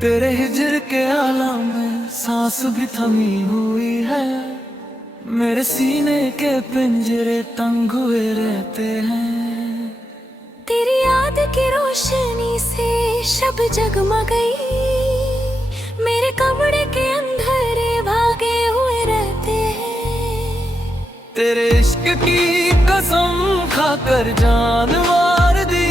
तेरे हिजर के आलम में सांस भी थमी हुई है। मेरे सीने के पिंजरे तंग हुए रहते हैं। तेरी याद की रोशनी से शब जगमगई, मेरे कमरे के अंधेरे भागे हुए रहते हैं। तेरे इश्क की कसम खाकर जान मार दी,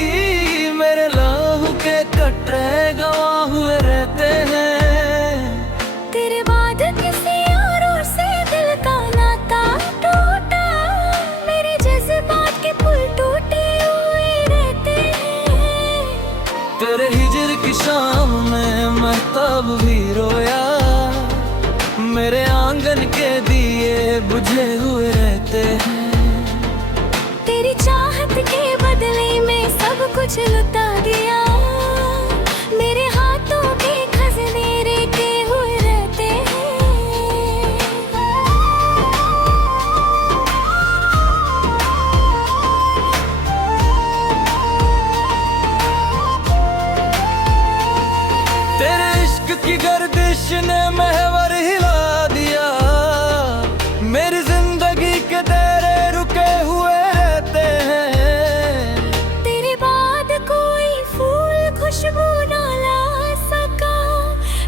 मेरे लहू के कटरे गवाह हुए रहते हैं। तेरे बाद किसी और से दिल का नाता टूटा, मेरे जज्बात के पुल टूटे हुए रहते हैं। तेरे हिजर की शाम में महताब भी रोया, मेरे आंगन के दिए बुझे हुए रहते हैं। तेरी चाहत के बदले में सब कुछ लुटा दिया, मेरे हाथों के खजने रेखे हुए रहते हैं। तेरे इश्क की गर्दिश ने महवर हिला दिया, मेरी जिंदगी के तेरे रुके हुए रहते हैं। तेरे बाद कोई फूल खुशबू ना ला सका,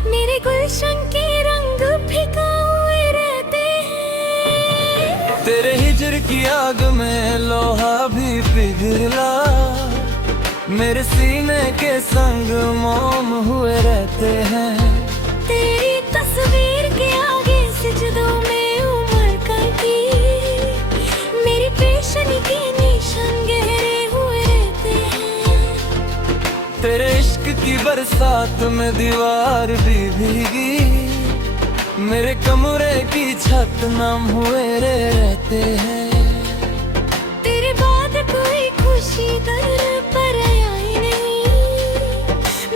मेरे गुलशन के रंग फिका हुए रहते हैं। तेरे हिजर की आग में लोहा भी पिघला, मेरे सीने के संग मोम हुए रहते हैं। तेरी तस्वीर के आगे सिजदों में उमड़ कटी, मेरी पेशनी के निशान गहरे हुए रहते हैं। तेरे इश्क की बरसात में दीवार भी भीगी, मेरे कमरे की छत नम हुए रहते हैं। तेरे बाद कोई खुशी दर पर आई नहीं,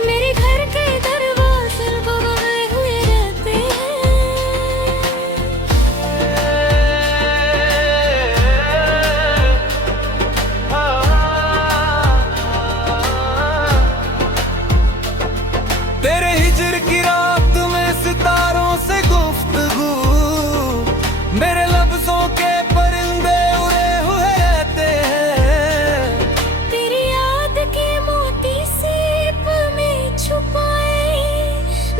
मेरे घर के दरवाजे बंधे हुए रहते हैं। तेरे हिजर की रात में सितारों से गुफ्तगू, मेरे लफ्जों के परिंदे उड़े हुए रहते हैं। तेरी याद के मोती सीप में छुपाए,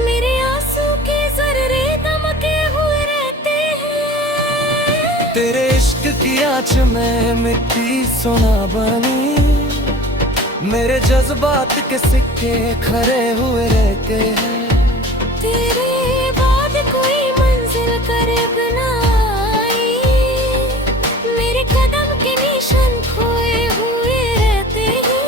मेरे आंसू के जर्रे दमके हुए रहते हैं। तेरे इश्क की आँच में मिट्टी सोना बनी, मेरे जज्बात के सिक्के खरे हुए रहते हैं। तेरे बाद कोई मंजिल करीब ना आई, मेरे कदम के निशान खोए हुए रहते हैं।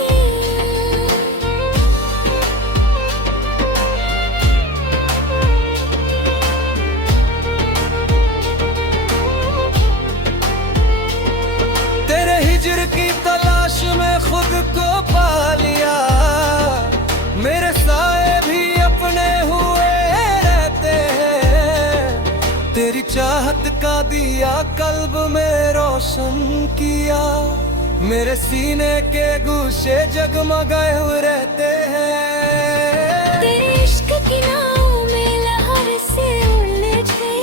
तेरे हिजर की तलाश में खुद को पा लिया, मेरे साए भी अपने हुए रहते हैं। तेरी चाहत का दिया कल्ब में रोशन किया, मेरे सीने के गुशे जगमगाए हुए रहते हैं। तेरे इश्क की नाव में लहर से उलझे,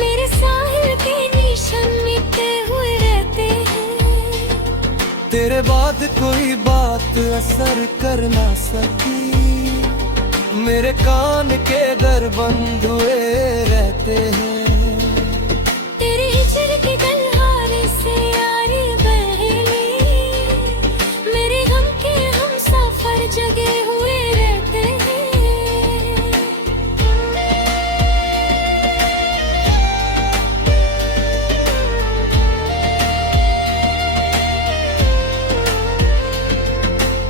मेरे साहिल के निशान मिटे हुए रहते हैं। तेरे बाद कोई बात असर कर ना सकी, मेरे कान के दर बंद हुए रहते हैं। तेरे हिजर के गलहारे से यारी बहेली, मेरे गम के हम सफर जगे हुए रहते हैं।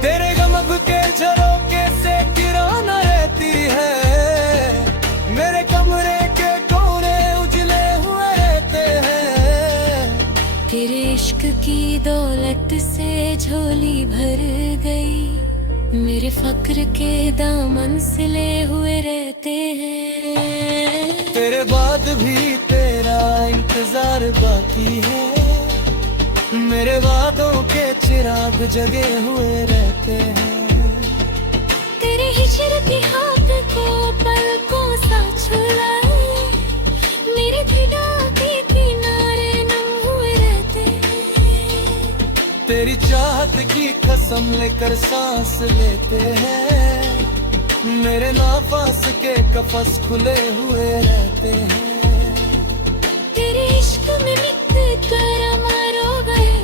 तेरे गमब के झरोके से किरण रहती है, मेरे कमरे के कोने उजले हुए रहते हैं। तेरे इश्क की दौलत से झोली भर गई, मेरे फक्र के दामन सिले हुए रहते हैं। तेरे बाद भी तेरा इंतजार बाकी है, मेरे वादों के चिराग जगे हुए रहते हैं। तेरे हिजर हिजर के हाथ को पलकों सा छुलाए, मेरे ठिठा के किनारे नम हुए रहते हैं। तेरी चाहत की कसम लेकर सांस लेते हैं, मेरे नाफास के कफस खुले हुए रहते हैं। तेरे इश्क में मिट कर मारो गए,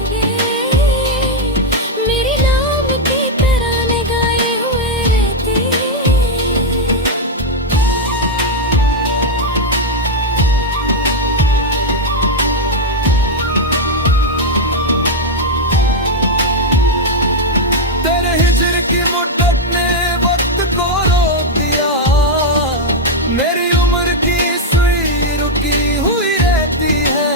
मेरे नाम की तराने गाए हुए रहते हैं। तेरे हिजर की मुद्दत ने वक्त को रोक दिया, मेरी उम्र की सुई रुकी हुई रहती है।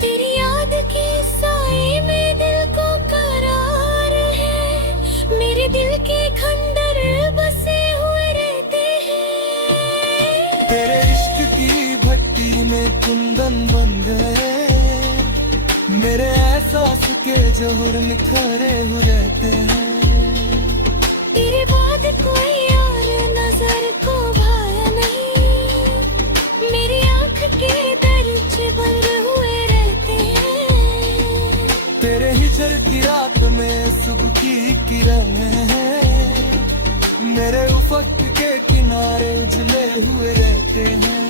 तेरी याद की साए में दिल को करार है, मेरे दिल के खंडर बसे हुए रहते हैं। तेरे इश्क की भट्टी में कुंदन बन गए, मेरे एहसास के जोहर निखरे हुए रहते हैं। तेरे बाद कोई और नजर को भाया नहीं, मेरी आंख के दरवाजे बंद हुए रहते हैं। तेरे हिजर की रात में सुबह की किरण है, मेरे उफक के किनारे उजले हुए रहते हैं।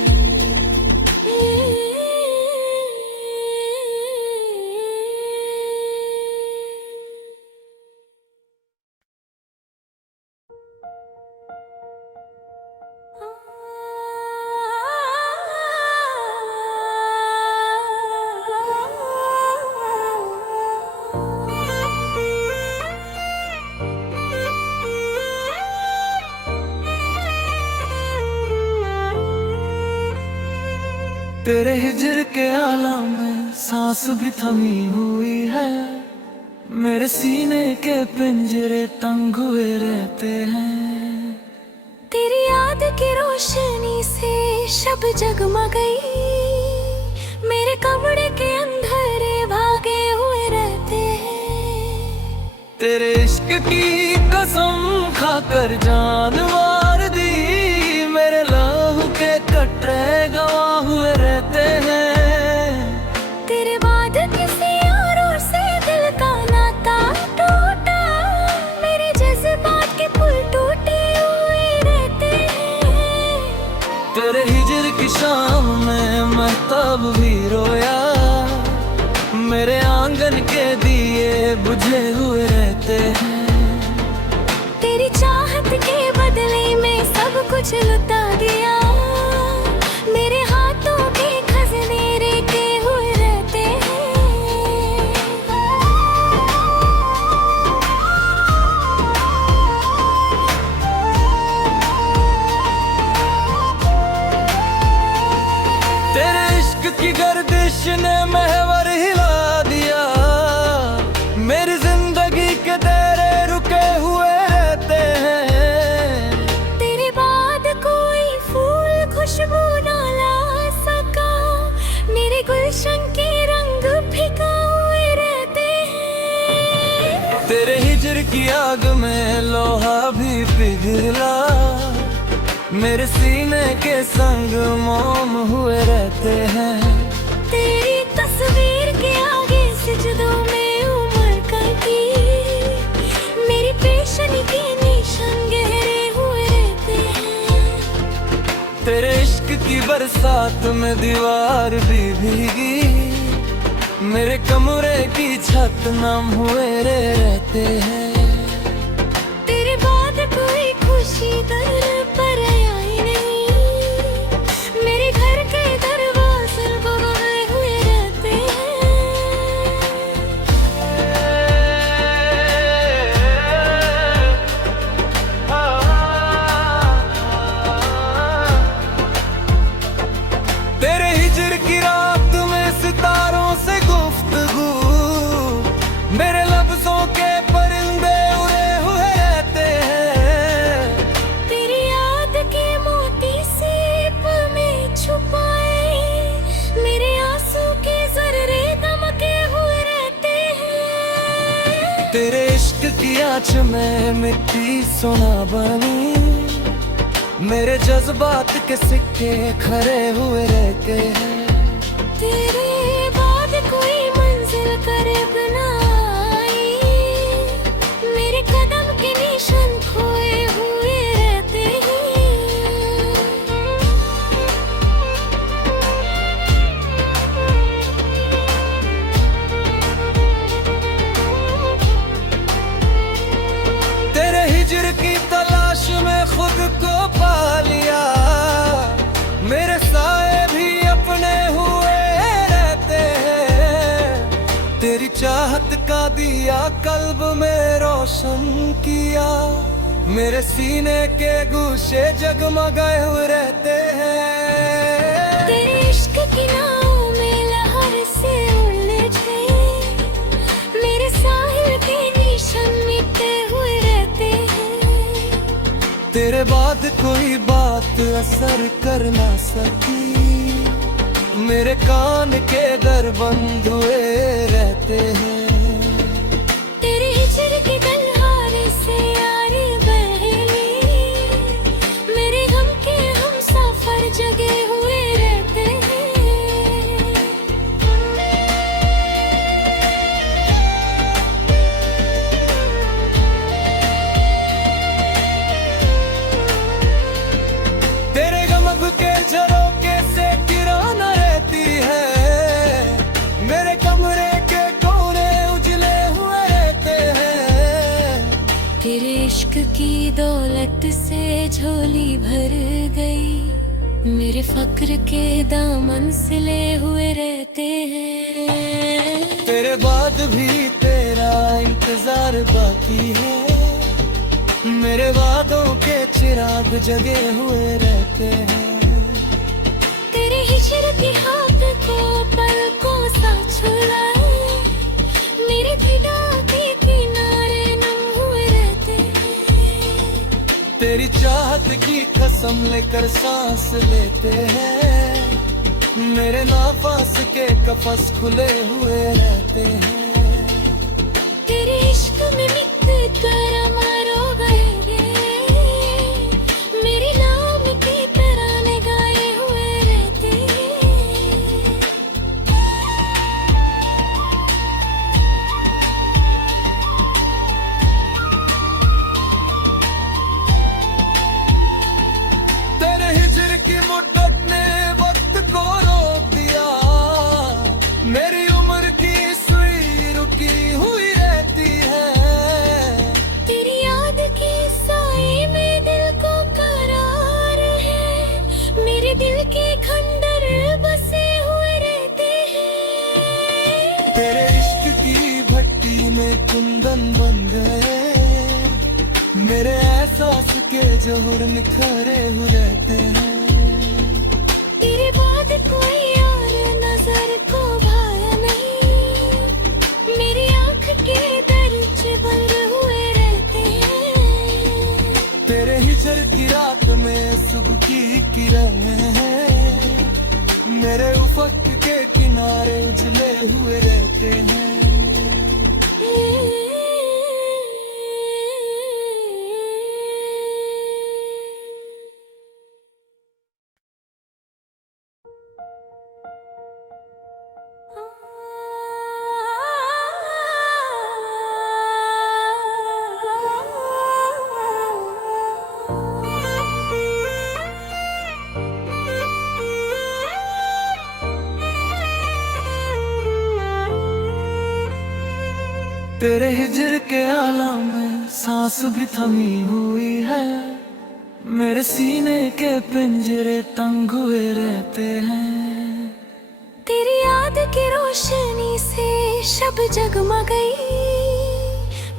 तेरे हिजर के आलम में सांस भी थमी हुई है, मेरे सीने के पिंजरे तंग हुए रहते हैं। तेरी याद की रोशनी से शब जगमगई, मेरे कमरे के अंधेरे भागे हुए रहते हैं। तेरे इश्क की कसम खाकर जान मार दी, मेरे लहू के कटरे गवा हुए रहते हैं। तेरे बाद किसी और से दिल का नाता टूटा, मेरे जज्बात के पुल टूटे हुए रहते हैं। तेरे हिजर की शाम में महताब भी रोया, मेरे आंगन के दिए बुझे हुए रहते हैं। तेरी चाहत के बदले में सब कुछ लुटा दिया, मेरे हाथों के खजने रेते हुए रहते हैं। तेरे इश्क की गर्दिश ने महवर हिला दिया, मेरी जिंदगी के तेरे रुके हुए रहते हैं। तेरे बाद कोई फूल खुशबू ना ला सका, मेरे गुलशन के रंग फिका हुए रहते हैं। तेरे हिजर की आग में लोहा भी पिघला, मेरे सीने के संग मोम हुए रहते हैं। तेरी तस्वीर के आगे सिजदों में उमर कटी, मेरी पेशनी के निशान गहरे हुए रहते हैं। तेरे इश्क की बरसात में दीवार भी भीगी, मेरे कमरे की छत नम हुए रहते हैं। तेरे बाद कोई खुशी दर पर आई नहीं, मेरे घर के दरवाजे बंधे हुए रहते हैं। तेरे हिजर की रात में सितारों से गुफ्तगू, मेरे लफ्जों के परिंदे उड़े हुए रहते हैं। तेरी तेरे इश्क की आँच में मिट्टी सोना बनी, मेरे जज्बात के सिक्के खरे हुए रहते हैं। तेरे बाद कोई मंजिल करीब ना आई, मेरे कदम के निशान खोए हुए रहते हैं। तेरे हिजर की तलाश में खुद को पा लिया, मेरे साए भी अपने हुए रहते हैं। तेरी चाहत का दिया कल्ब में रोशन किया, मेरे सीने के गुस्से जगमगाए हुए रहते हैं। तेरे इश्क की नाव में लहर से उलझे, मेरे साहिल के निशान मिटे हुए रहते हैं। तेरे बाद कोई बात असर कर ना सकी, मेरे कान के दर बंद हुए रहते हैं। तेरे हिजर की तलवार से यारी बहेली, मेरे गम के हम सफर जगे हुए रहते हैं। तेरे गम के झरोके से किरण रहती है, मेरे कमरे के कोने उजले हुए रहते हैं। तेरे इश्क की दौलत से झोली भर गई, मेरे फक्र के दामन सिले हुए रहते हैं। तेरे बाद भी तेरा इंतजार बाकी है, मेरे वादों के चिराग जगे हुए रहते हैं। तेरे हिजर की हाथ को पलकों सा छुलाए, मेरे दिदा के किनारे नम हुए रहते हैं। तेरी चाहत की कसम लेकर सांस लेते हैं, मेरे नाफास के कफस खुले हुए रहते हैं। तेरे इश्क में मिट कर मारो गए रे, मेरे नाम की तराने गाए हुए रहते हैं। तेरे हिजर की मुद्दत ने वक्त को रोक दिया, मेरी उम्र की सुई रुकी हुई रहती है। तेरी याद की साए में दिल को करार है, मेरे दिल के खंडर बसे हुए रहते हैं। तेरे इश्क की भट्टी में कुंदन बन गए, मेरे एहसास के जोहर निखरे हुए रहते हैं। तेरे बाद कोई और नजर को भाया नहीं, मेरी आंख के दरवाजे बंद हुए रहते हैं। तेरे हिजर की रात में सुबह की किरण है, मेरे उफक के किनारे उजले हुए रहते हैं। तेरे हिजर के आलम में सांस भी थमी हुई है, मेरे सीने के पिंजरे तंग हुए रहते हैं। तेरी याद की रोशनी से शब जगमग गई,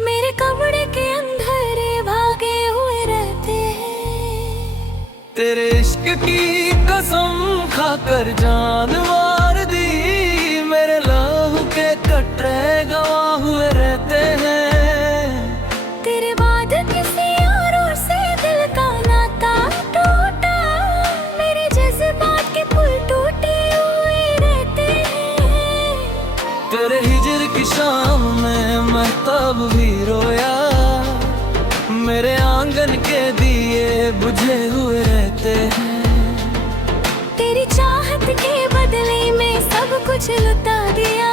मेरे कमरे के अंधेरे भागे हुए रहते हैं। तेरे इश्क की कसम खाकर जान मार दी, मेरे लहू के कटरे गवाह हुए रहते हैं। तेरे बाद किसी और से दिल का नाता टूटा, मेरे जज्बात के पुल टूटे हुए रहते हैं। तेरे हिजर की शाम में महताब भी रोया, मेरे आंगन के दिए बुझे हुए रहते हैं। तेरी चाहत के बदले में सब कुछ लुटा दिया,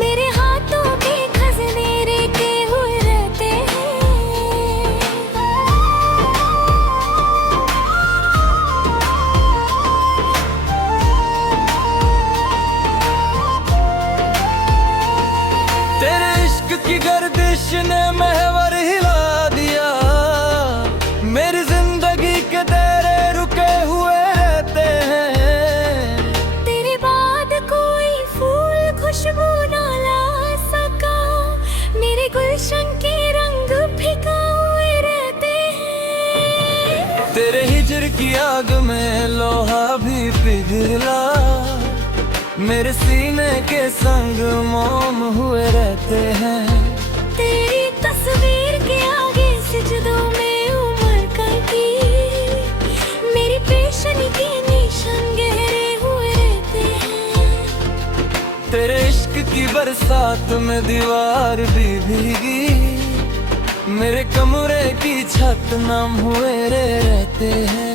मेरे हाथों के खजने रेके हुए रहते हैं। तेरे इश्क की गर्दिश ने महवर हिला दिया, मेरी जिंदगी के तेरे रुके हुए रहते हैं। तेरे बाद कोई फूल खुशबू ना ला सका, मेरे गुलशन के रंग फिका हुए रहते हैं। तेरे हिजर की आग में लोहा भी पिघला, मेरे सीने के संग मोम हुए रहते हैं। तेरी तस्वीर के आगे सिजदों में उम्र कटी, मेरी पेशनी के निशान गहरे हुए रहते हैं। तेरे इश्क की बरसात में दीवार भी भीगी, मेरे कमरे की छत नम हुए रहते हैं।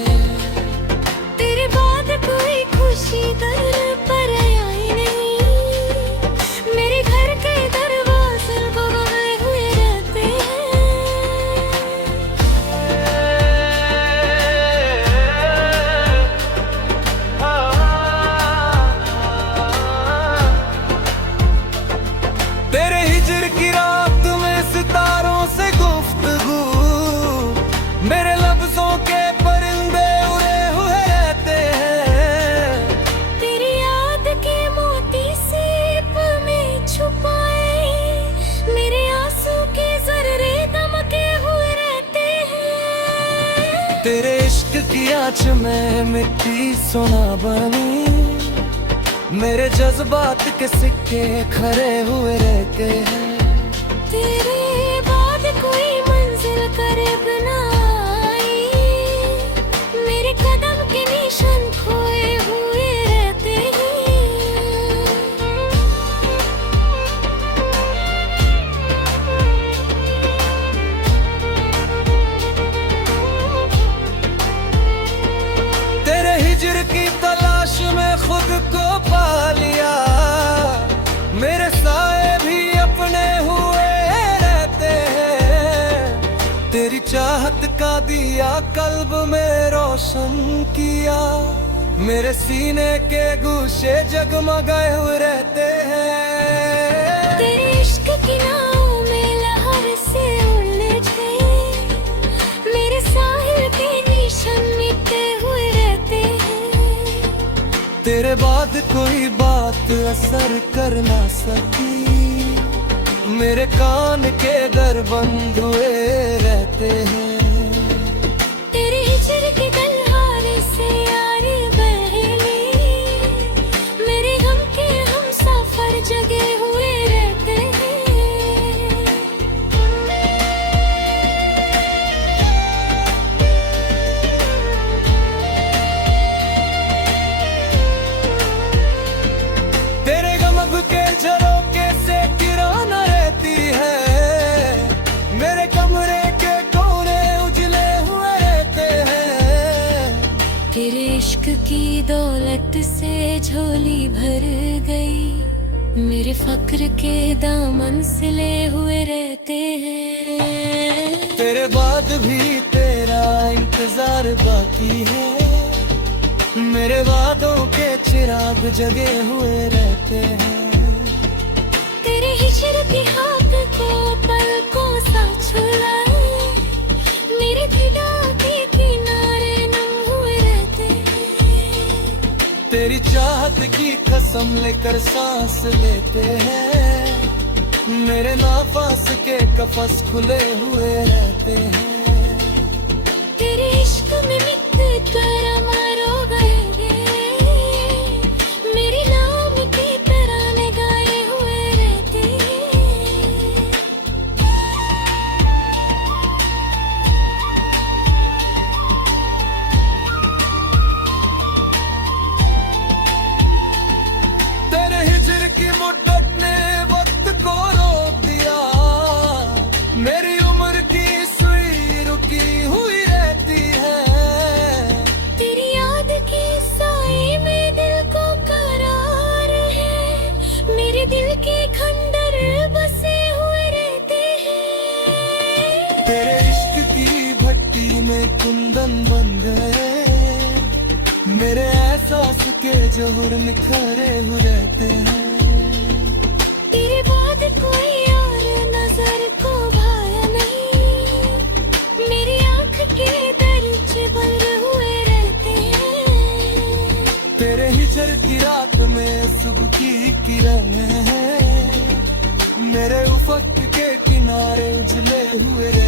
तेरे बाद कोई खुशी दर पर आई नहीं, मेरे घर के दरवाजे बंधे हुए रहते हैं। तेरे हिजर की रात में सितारों से गुफ्तगू, मेरे लफ्जों के परिंदे उड़े हुए रहते हैं। तेरी याद के मोती सीप में छुपाए, मेरे आंसू के जर्रे दमके हुए रहते हैं। तेरे इश्क की आँच में मिट्टी सोना बनी, मेरे जज्बात के सिक्के खरे हुए रहते हैं। तेरे बाद कोई मंजिल करीब ना आई, मेरे कदम के निशान खोए हुए रहते हैं। तेरे हिजर की तलाश में खुद को पा लिया, मेरे साए भी अपने हुए रहते हैं। तेरी चाहत का दिया कल्ब में रोशन किया, मेरे सीने के गुशे जगमगाए हुए रहते हैं। तेरे इश्क की नाव में लहर से उलझे, मेरे साहिल के निशान मिटे हुए रहते हैं। तेरे बाद कोई बात असर कर ना सकी, मेरे कान के दर बंद हुए रहते हैं। तेरे हिजर के गलहारे से यारी बहेली, मेरे गम के हम सफर जगे हुए रहते हैं। तेरे गमब के झरोके से किरण रहती है, मेरे कमरे के कोने उजले हुए रहते हैं। तेरे इश्क की दौलत से झोली भर गई, मेरे फक्र के दामन सिले हुए रहते हैं। तेरे बाद भी तेरा इंतजार बाकी है, मेरे वादों के चिराग जगे हुए रहते हैं। तेरे हिजर की हाथ को पलकों सा छुलाए, मेरे दिलों के किनारे नम हुए रहते हैं। तेरी चाहत की कसम लेकर सांस लेते हैं, मेरे नाफास के कफस खुले हुए रहते हैं। तेरे इश्क में मिट कर मारो गए, मेरे नाम की तराने गाए हुए रहते हैं। तेरे हिजर की मुट्ठी कुंदन बन गए। मेरे एहसास के जोहर निखरे हुए रहते हैं। तेरे बाद कोई और नजर को भाया नहीं, मेरी आंख के दरवाजे बंद हुए रहते हैं। तेरे हिजर की रात में सुबह की किरण है, मेरे उफक के किनारे उजले हुए